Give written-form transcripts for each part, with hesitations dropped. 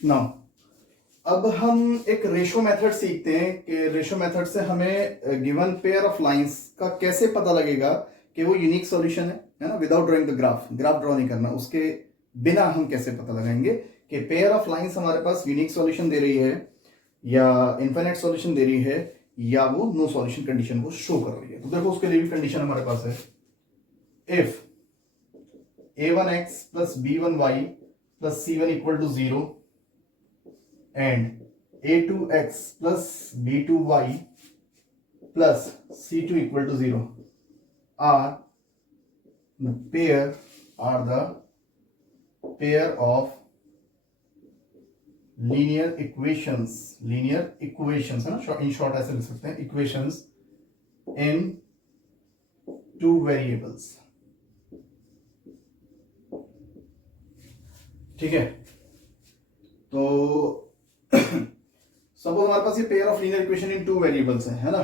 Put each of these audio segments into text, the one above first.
Now अब हम एक रेशो मेथड सीखते हैं कि रेशो मेथड से हमें गिवन पेयर ऑफ लाइंस का कैसे पता लगेगा कि वो यूनिक सॉल्यूशन है ना, without drawing the graph. Graph draw नहीं करना, उसके बिना हम कैसे पता लगाएंगे कि पेयर ऑफ लाइंस हमारे पास यूनिक सॉल्यूशन दे रही है या इनफाइनाइट सॉल्यूशन दे रही है या वो नो सॉल्यूशन कंडीशन को शो कर रही है। तो देखो उसके लिए भी कंडीशन हमारे पास है, if a1x plus b1y plus c1 equal to 0 and a2x plus b2y plus c2 equal to 0 are the pair of linear equations है ना, इन शॉर्ट ऐसे लिख सकते हैं, इक्वेशंस इन टू वेरिएबल्स। ठीक है, तो सपोज हमारे पास ये pair of linear equation in two variables है ना,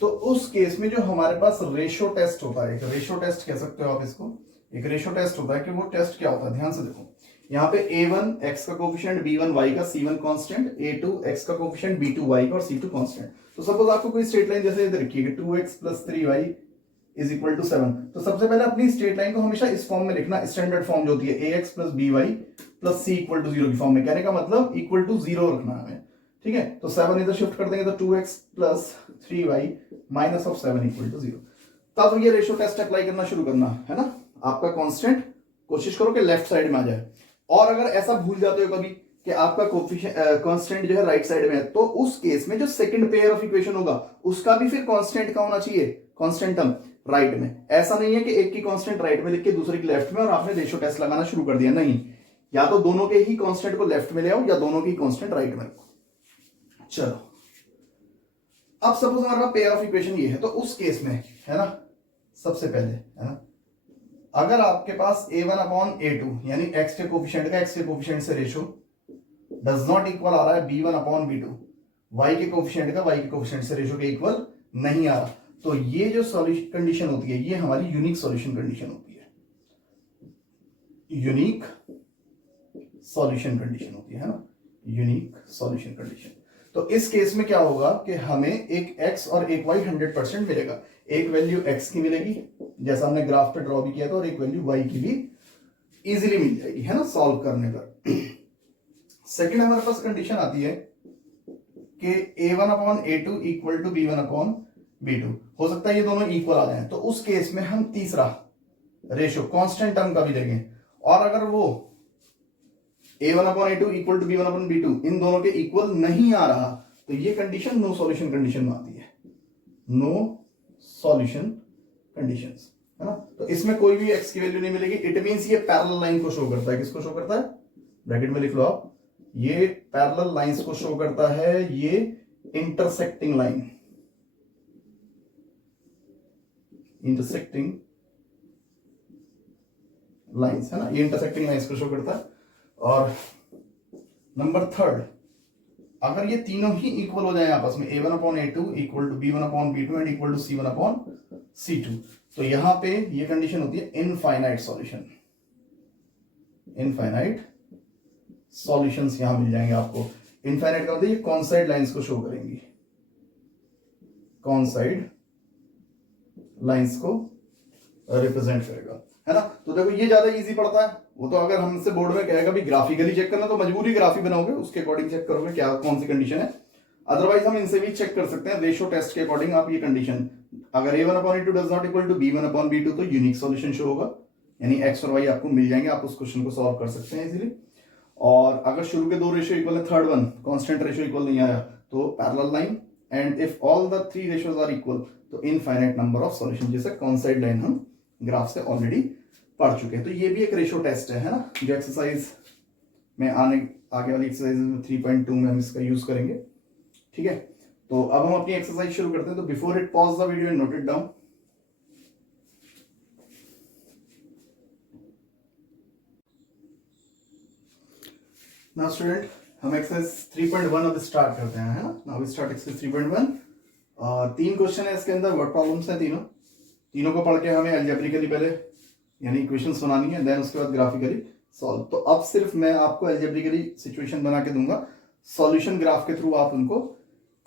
तो उस केस में जो हमारे पास रेशो टेस्ट होता है, एक रेशो टेस्ट कह सकते हो आप इसको, एक रेशो टेस्ट होता है कि वो टेस्ट क्या होता है, ध्यान से देखो। यहाँ पे a1 x का कोफिशिएंट, b1 y का, c1 कांस्टेंट, a2 x का कोफिशिएंट, b2 y का और c2 कांस्टेंट। तो सपोज आपको कोई स्ट्रेट लाइन जैसे इधर रखी है 2x plus 3y is equal to 7, तो सबसे पहले अपनी स्ट्रेट लाइन को हमेशा इस फॉर्म में लिखना, स्टैंडर्ड फॉर्म जो होती है ax plus by plus c equal to 0 की फॉर्म में। कहने का मतलब इक्वल टू 0 रखना है हमें। ठीक है, तो 7 इधर शिफ्ट कर देंगे तो 2x plus 3y minus of 7 equal to 0। तब ये रेशियो टेस्ट अप्लाई करना शुरू करना है ना। आपका कांस्टेंट कोशिश करो कि लेफ्ट साइड में आ जाए, और अगर ऐसा भूल जाते हो कभी कि आपका कांस्टेंट जो है राइट साइड में है, तो उस केस में जो सेकंड पेयर ऑफ इक्वेशन होगा उसका भी फिर कांस्टेंट का होना चाहिए, कांस्टेंट टर्म राइट में। ऐसा नहीं है कि एक की कांस्टेंट राइट में लिख के दूसरे की लेफ्ट में और आपने रेशियो टेस्ट लगाना शुरू कर दिया, नहीं। या तो दोनों के ही कांस्टेंट को लेफ्ट में ले आओ या दोनों की कांस्टेंट राइट में रखो। चलो, अब सपोज हमारा पेयर ऑफ इक्वेशन ये है, तो उस केस में है ना, सबसे पहले है ना, अगर आपके पास a1 अपॉन a2 यानी x के कोफिशिएंट का x के कोफिशिएंट से रेशो डज नॉट इक्वल आ रहा है b1 अपॉन b2, y के कोफिशिएंट का y के कोफिशिएंट से रेशो के इक्वल नहीं आ रहा, तो ये जो सॉल्यूशन कंडीशन होती है ये हमारी यूनिक सॉल्यूशन कंडीशन होती है, यूनिक सॉल्यूशन कंडीशन होती है ना, यूनिक सॉल्यूशन कंडीशन। तो इस केस में क्या होगा कि हमें एक x और एक y 100% मिलेगा। एक वैल्यू x की मिलेगी जैसा हमने ग्राफ पे ड्रॉ भी किया था, और एक वैल्यू y की भी इजीली मिल जाएगी, है ना, सॉल्व करने पर। सेकंड हमारे पास कंडीशन आती है कि a1 upon a2 equal to b1 upon b2। हो सकता है ये दोनों इक्वल आ जाए, तो उस केस में हम तीसरा रेशियो कांस्टेंट टर्म का भी लेंगे, और अगर वो a1 upon a2 equal to b1 upon b2 इन दोनों के इक्वल नहीं आ रहा, तो ये कंडीशन नो सॉल्यूशन कंडीशन में आती है, नो सॉल्यूशन कंडीशंस, है ना। तो इसमें कोई भी x की वैल्यू नहीं मिलेगी। इट मींस ये पैरेलल लाइन को शो करता है, किसको शो करता है, ब्रैकेट में लिख लो आप, ये पैरेलल लाइंस को शो करता है, ये इंटरसेक्टिंग लाइन, इंटरसेक्टिंग लाइंस है ना, ये इंटरसेक्टिंग लाइंस को शो करता है। और नंबर थर्ड, अगर ये तीनों ही इक्वल हो जाए आपस में, a1 upon a2 equal to b1 upon b2 and equal to c1 upon c2, तो यहां पे ये कंडीशन होती है इनफाइनाइट सॉल्यूशन। इनफाइनाइट सॉल्यूशंस यहां मिल जाएंगे आपको। इनफाइनाइट का मतलब ये कॉन्साइड लाइंस को शो करेंगी, कॉन्साइड लाइंस को रिप्रेजेंट करेगा, है ना। तो देखो ये ज्यादा इजी पड़ता है। वो तो अगर हमसे बोर्ड में कहेगा भी ग्राफिकली चेक करना, तो मजबूरी ग्राफी बनाओगे, उसके अकॉर्डिंग चेक करोगे क्या कौन सी कंडीशन है। अदरवाइज हम इनसे भी चेक कर सकते हैं रेशियो टेस्ट के अकॉर्डिंग। आप ये कंडीशन, अगर a1 upon a2 does not equal to b1 upon b2 तो यूनिक सॉल्यूशन शो होगा, यानी x और y आपको मिल जाएंगे, आप उस क्वेश्चन को सॉल्व कर सकते हैं इजीली। और अगर शुरू के दो रेशियो इक्वल है, third one constant ratio equal नहीं आया, तो parallel line, and if all the three ratios are equal तो इनफाइनाइट नंबर ऑफ सॉल्यूशन, जैसे कॉन्साइड लाइन हम ग्राफ से ऑलरेडी पढ़ चुके हैं। तो ये भी एक रेशियो टेस्ट है ना, जो एक्सरसाइज में आगे वाली एक्सरसाइज 3.2 में हम इसका यूज करेंगे। ठीक है, तो अब हम अपनी एक्सरसाइज शुरू करते हैं। तो before it pause the video and note it down. Now student, हम एक्सरसाइज 3.1 अब स्टार्ट करते हैं, है ना। Now we start exercise 3.1। और 3 क्वेश्चन है इसके अंदर, वर्ड प्रॉब्लम्स हैं तीनों को पढ़ के हमें अलजेब्रिकली पहले यानी इक्वेशंस बनानी है, देन उसके बाद ग्राफिकली सॉल्व। तो अब सिर्फ मैं आपको एल्जेब्रिकली सिचुएशन बना के दूंगा, सॉल्यूशन ग्राफ के थ्रू आप उनको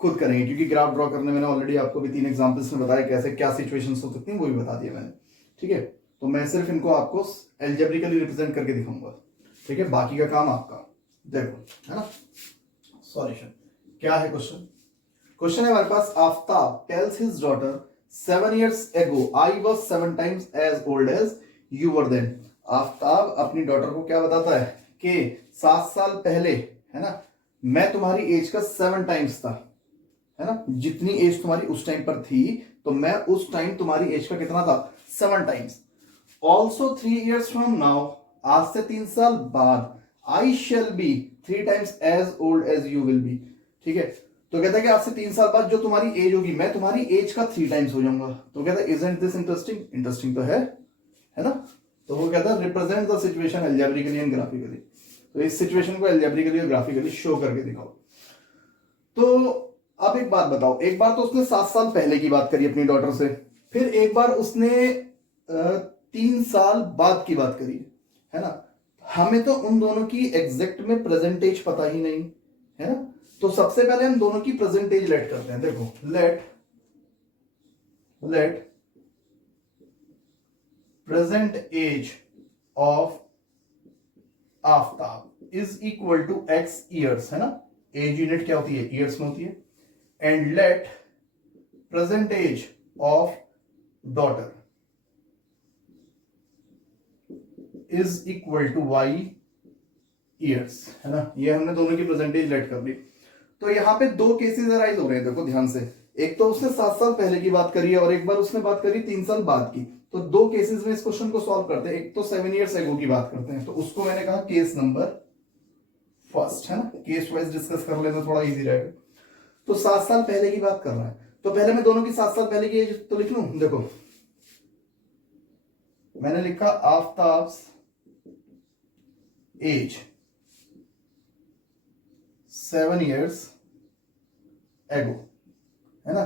खुद करेंगे, क्योंकि ग्राफ ड्रॉ करने मैंने ऑलरेडी आपको भी 3 एग्जांपल्स में बताया कैसे क्या सिचुएशंस हो सकती हैं, वो भी बता दिया मैंने। ठीक है, तो मैं सिर्फ इनको आपको एल्जेब्रिकली रिप्रेजेंट करके दिखाऊंगा। ठीक है, बाकी का काम आपका। देखो, है ना, सॉल्यूशन क्या है। क्वेश्चन है हमारे पास, Aftab tells his daughter 7 years ago I was 7 times as old as you were then। Aftab अपनी डॉटर को क्या बताता है कि 7 साल पहले, है ना, मैं तुम्हारी एज का 7 टाइम्स था, है ना, जितनी एज तुम्हारी उस टाइम पर थी, तो मैं उस टाइम तुम्हारी एज का कितना था, 7 times. Also 3 years from now, आज से 3 साल बाद, I shall be 3 times as old as you will be। ठीक है, तो कहता है कि आज से 3 साल बाद जो तुम्हारी एज होगी, मैं तुम्हारी एज का 3 टाइम्स हो जाऊंगा। तो कहता है इजंट दिस इंटरेस्टिंग, इंटरेस्टिंग तो है ना। तो वो कहता है represent the situation algebraically and graphically. तो इस सिचुएशन को एल्जेब्रिकली और ग्राफिकली शो करके दिखाओ। तो अब एक बात बताओ, एक बार तो उसने 7 साल पहले की बात करी अपनी डॉटर से, फिर एक बार उसने 3 साल बाद की बात करी, है ना। हमें तो उन दोनों की एग्जैक्ट में प्रेजेंटेज पता ही नहीं, है ना। तो सबसे पहले हम दोनों की प्रेजेंटेज लेट करते हैं। देखो, let present age of Aftab is equal to x years, है ना। एज यूनिट क्या होती है, ईयर्स में होती है। And let present age of daughter is equal to y years, है ना। ये हमने दोनों की प्रेजेंटेज लेट कर दी। तो यहाँ पे 2 केसेस अराइज हो रहे हैं, देखो ध्यान से। एक तो उसने 7 साल पहले की बात करी है और एक बार उसने बात करी 3 साल बाद की। तो 2 केसेस में इस क्वेश्चन को सॉल्व करते हैं। एक तो 7 years ago की बात करते हैं, तो उसको मैंने कहा केस नंबर फर्स्ट, है ना। केस वाइज डिस्कस कर लेते थोड़ा इजी रहेगा। तो 7 साल पहले की बात कर रहा है, तो पहले मैं दोनों की 7 साल पहले की एज तो लिख लूं। देखो, मैंने लिखा आफ्ताब्स एज 7 years ago, है ना।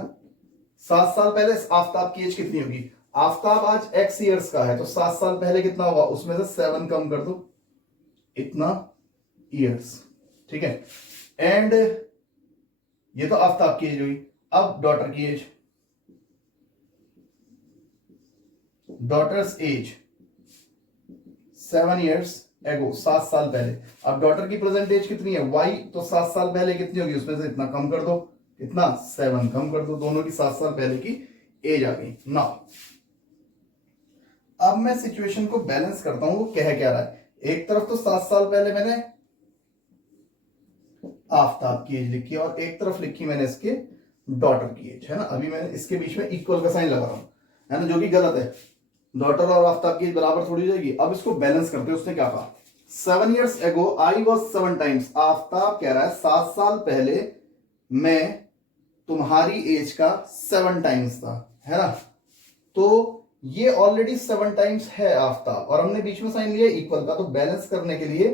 7 साल पहले आफ्ताब की एज कितनी होगी, आफ्ताब आज x ईयर्स का है, तो 7 साल पहले कितना होगा, उसमें से 7 कम कर दो, इतना ईयर्स। ठीक है, एंड ये तो आफ्ताब की एज हुई। अब डॉटर की age, daughter's age 7 years ago, 7 साल पहले। अब डॉटर की प्रेजेंट एज कितनी है, y, तो 7 साल पहले कितनी होगी, उसमें से इतना कम कर दो, इतना 7 कम कर दो, दोनों की 7 साल पहले की एज आ गई। नाउ अब मैं सिचुएशन को बैलेंस करता हूं, वो कह क्या रहा है। एक तरफ तो 7 साल पहले मैंने आफ्ताब की एज लिखी और एक तरफ लिखी मैंने इसके डॉटर की एज, है ना। अभी मैंने इसके बीच में इक्वल का साइन लगा रहा हूं, है ना, जो कि गलत है। डॉटर और आफ्ताब की एज बराबर थोड़ी जाएगी। अब इसको बैलेंस करते हैं। उसने क्या कहा, 7 years ago I was 7 times। Aftab कह रहा है 7 साल पहले मैं तुम्हारी एज का 7 टाइम्स था, है ना। तो ये ऑलरेडी 7 टाइम्स है आफ्ताब, और हमने बीच में साइन लिया इक्वल का। तो बैलेंस करने के लिए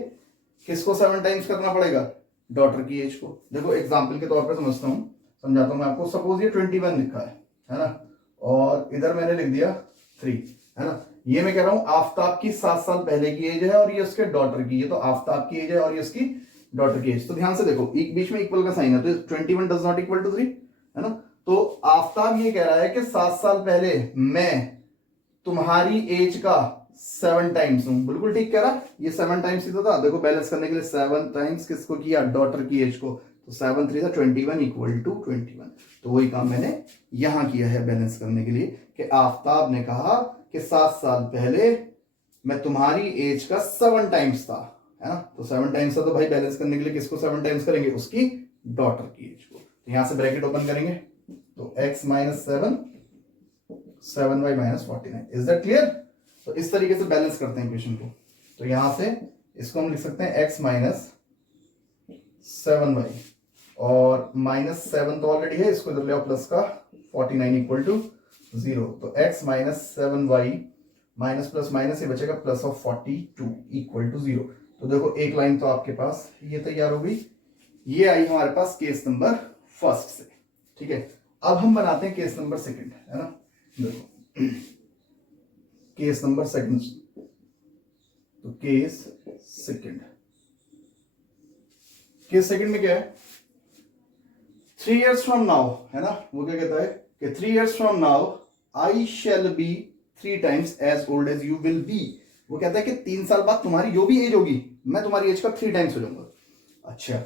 किसको 7 टाइम्स करना पड़ेगा, डॉटर की एज को। देखो एग्जांपल के तौर पर समझता हूं, समझाता हूं मैं आपको। सपोज ये 21 लिखा है ना, और इधर मैंने लिख दिया 3, है ना। ये मैं कह रहा हूं आफ्ताब की 7 साल पहले की एज है और ये उसके डॉटर की, ये तो आफ्ताब की एज है और ये उसकी डॉटर की एज। तो ध्यान से देखो, एक बीच में इक्वल का साइन है, तो 21 डज नॉट इक्वल टू 3, है ना। तो आफ्ताब ये कह रहा है कि 7 साल पहले मैं तुम्हारी एज का 7 टाइम्स हूं। बिल्कुल ठीक कह रहा है, ये 7 टाइम्स ही तो था। देखो बैलेंस करने के लिए 7 टाइम्स किसको किया, डॉटर की एज को। तो 7 3 था 21 इक्वल टू 21। तो वही काम मैंने यहां किया है बैलेंस करने के लिए, कि आफ्ताब ने कहा कि 7 साल पहले मैं तुम्हारी एज का 7 टाइम्स था, है ना। तो 7 टाइम्स था, तो भाई बैलेंस करने के लिए किसको 7 टाइम्स करेंगे, उसकी डॉटर की एज को। तो यहां से ब्रैकेट ओपन करेंगे, तो x minus 7y minus 49। Is that clear. तो इस तरीके से बैलेंस करते हैं इक्वेशन को। तो यहां से इसको हम लिख सकते हैं x माइनस 7y, और माइनस 7 तो ऑलरेडी है, इसको इधर ले आओ प्लस का 49 इक्वल टू 0। तो x minus 7y minus plus minus ये बचेगा प्लस ऑफ 42 इक्वल टू 0। तो देखो एक लाइन तो आपके पास ये तैयार हो गई। ये आई हमारे पास केस नंबर फर्स्ट से। ठीक है, अब हम बनाते हैं केस नंबर सेकंड, है ना। देखो केस नंबर सेकंड, तो केस सेकेंड। केस सेकेंड में क्या है, 3 years from now, है ना, वो क्या कहता है कि 3 years from now I shall be 3 times as old as you will be। वो कहता है कि 3 साल बाद तुम्हारी जो भी एज होगी मैं तुम्हारी एज का 3 टाइम्स हो जाऊंगा। अच्छा,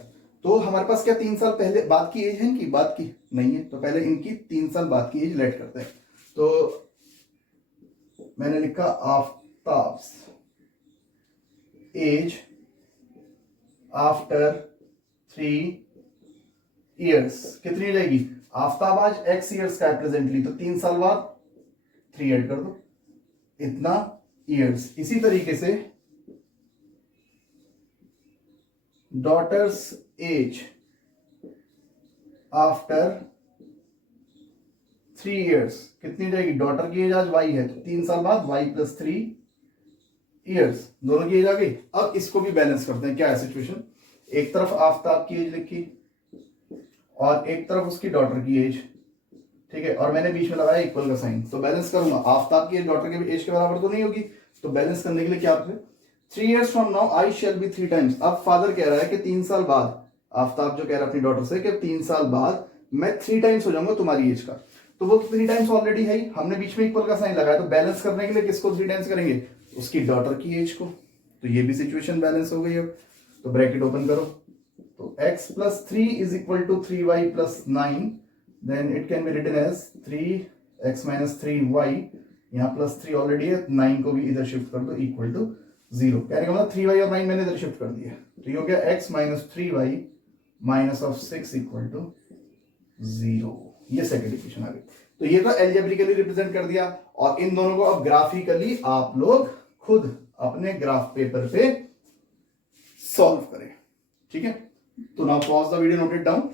तो हमारे पास क्या 3 साल पहले बाद की एज है इनकी, बाद की नहीं है, तो पहले इनकी 3 साल बाद की एज लेट करते हैं। तो मैंने लिखा आफ्ताब एज आफ्टर 3 ईयर्स कितनी हो जाएगी, आफ्ताब आज x ईयर्स का है प्रेजेंटली, तो 3 साल बाद 3 ऐड कर दो, इतना ईयर्स। इसी तरीके से डॉटर्स एज आफ्टर 3 ईयर्स कितनी हो जाएगी, डॉटर की एज आज y है तो 3 साल बाद y + 3 ईयर्स, दोनों की एज आ गई। अब इसको भी बैलेंस करते हैं, क्या है सिचुएशन, एक तरफ आफ्ताब की एज लिखी और एक तरफ उसकी डॉटर की एज, ठीक है, और मैंने बीच में लगाया इक्वल का साइन, तो बैलेंस करूंगा, आफ्ताब की एज डॉटर के एज के बराबर तो नहीं होगी, तो बैलेंस करने के लिए क्या करें, 3 years from now I shall be 3 times। अब फादर कह रहा है कि 3 साल बाद, आफ्ताब जो कह रहा है अपनी डॉटर से कि 3 साल बाद मैं 3 टाइम्स हो जाऊंगा तुम्हारी एज का, तो वो 3 टाइम्स ऑलरेडी है, हमने बीच में इक्वल का साइन लगाया, तो बैलेंस करने के लिए किसको 3 टाइम्स करेंगे, उसकी डॉटर की एज को, तो ये भी सिचुएशन बैलेंस हो गई। अब तो ब्रैकेट ओपन करो, तो x + 3 = 3y + 9, then it can be written as 3x - 3y, यहाँ +3 ऑलरेडी है, 9 को भी इधर शिफ्ट कर दो इक्वल टू 0, कहने का मतलब 3y और 9 मैंने इधर शिफ्ट कर दिया, तो ये हो गया x - 3y - 6 = 0। ये सेकंड इक्वेशन आ गई। तो ये तो एल्जेब्रिकली रिप्रेजेंट कर दिया, और इन दोनों को अब ग्राफिकली आप लोग खुद अपने ग्राफ पेपर पे सॉल्व करें, ठीक है। तो now pause the video, note it down,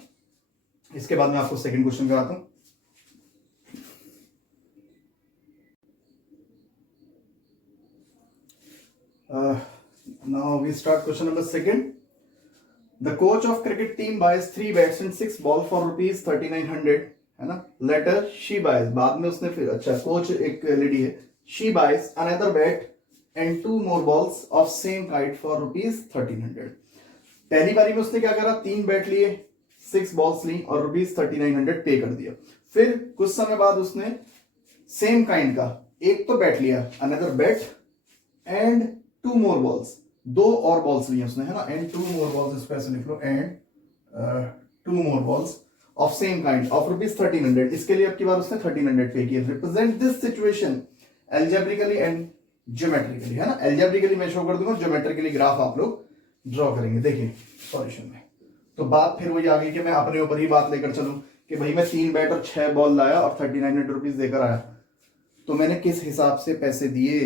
इसके बाद मैं आपको सेकंड क्वेश्चन कराता हूं। Now we start question number 2. The coach of cricket team buys 3 bats and 6 balls for rupees 3900, है ना। Later she buys, बाद में उसने फिर, अच्छा कोच एक लेडी है, she buys another bat and 2 more balls of same kite for rupees 1300। पहली बारी में उसने क्या करा, 3 बैट लिए, 6 बॉल्स ली और रुपीज 3900 पे कर दिया। फिर कुछ समय बाद उसने सेम काइंड का एक तो बैट लिया, another bat and 2 more balls, 2 और बॉल्स लिए उसने, है ना, एंड 2 मोर बॉल्स, इस पे ऐसे लिख लो, and 2 more balls of same kind of rupees 1300। इसके लिए अब की बार उसने 1300 पे किया। Represent this situation algebraically and geometrically, है ना, एल्जेब्रिकली मैं शो कर दूंगा, ज्योमेट्रिकली ग्राफ आप लोग ड्रॉ करेंगे। देखिए सॉल्यूशन में तो बात फिर वही आ गई कि मैं अपने ऊपर ही बात लेकर चलूं कि भाई मैं 3 बैट और 6 बॉल लाया और 3900 रुपीज देकर आया, तो मैंने किस हिसाब से पैसे दिए,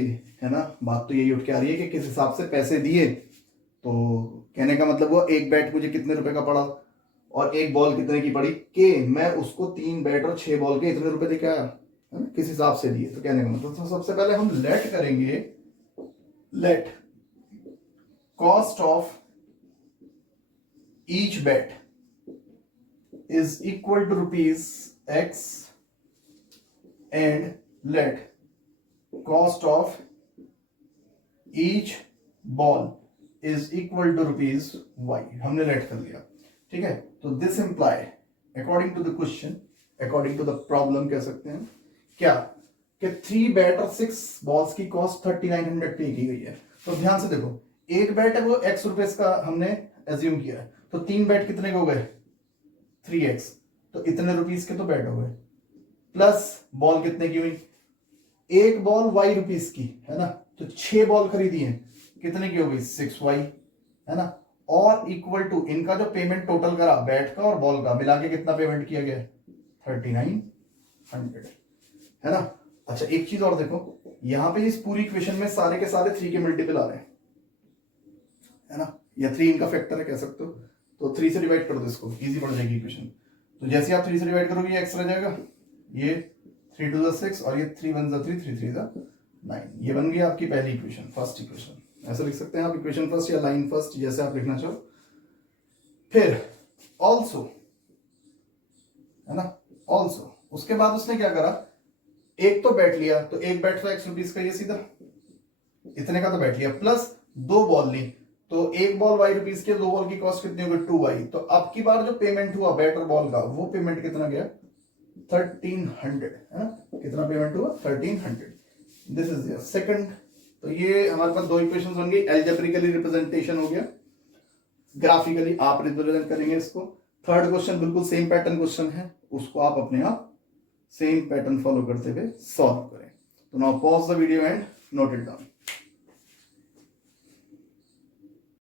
है ना, बात तो यही उठ के आ रही है कि किस हिसाब से पैसे दिए। तो कहने का मतलब वो एक बैट मुझे कितने रुपए का पड़ा और एक बॉल कितने की पड़ी, कि मैं उसको 3 बैट और 6 बॉल के इतने रुपए देके आया, है ना, किस हिसाब से दिए। तो कहने का मतलब तो सबसे पहले हम लेट करेंगे, late cost of each bet is equal to rupees x and let cost of each ball is equal to rupees y। हमने लेट कर लिया, ठीक है। तो this imply according to the question, according to the problem कह सकते हैं क्या कि 3 बैट और 6 बॉल्स की कॉस्ट 3900 पे की गई है। तो ध्यान से देखो, एक बैट है वो x रुपए का हमने एज्यूम किया है, तो 3 बैट कितने के हो गए 3x, तो इतने रुपीस के तो बैट हो गए, प्लस बॉल कितने की हुई, एक बॉल y रुपीस की, है ना, तो 6 बॉल खरीदी है, कितने की हो गई 6y, है ना, और इक्वल टू इनका जो पेमेंट टोटल करा बैट का और बॉल का मिला के कितना पेमेंट किया गया 3900, है ना। अच्छा एक चीज और देखो, यहां पे इस पूरी इक्वेशन में सारे के सारे 3 के मल्टीपल आ रहे हैं, है ना, या 3 इनका फैक्टर है कह सकते हो, तो 3 से डिवाइड कर दो इसको, इजी पड़ जाएगी इक्वेशन। तो जैसे आप 3 से डिवाइड करोगे ये x रह जाएगा, ये 3 2 6 और ये 3 1 3 3 3 9, ये बन गई आपकी पहली इक्वेशन, फर्स्ट इक्वेशन। ऐसा लिख सकते हैं आप, इक्वेशन फर्स्ट या लाइन फर्स्ट, जैसे आप लिखना चाहो। फिर ऑल्सो, है ना, ऑल्सो उसके बाद उसने क्या करा, एक तो बैट लिया, तो एक बैट था x रुपीस का, ये सीधा इतने का तो बैट लिया, प्लस 2 बॉल ली, तो एक बॉल वाई रुपीज की, 2 बॉल की कॉस्ट कितनी होगी 2y। तो अब की बार जो पेमेंट हुआ बैटर बॉल का, वो पेमेंट कितना गया 1300 है ना। कितना पेमेंट हुआ 1300। This is your second. तो ये हमारे पास दो इक्वेशंस बन गई। एल्जेब्रिकली रिप्रेजेंटेशन हो गया, ग्राफिकली आप रिप्रेजेंट करेंगे इसको। थर्ड क्वेश्चन बिल्कुल सेम पैटर्न क्वेश्चन है, उसको आप अपने आप सेम पैटर्न फॉलो करते हुए सॉल्व करें। तो now pause the video and note it down.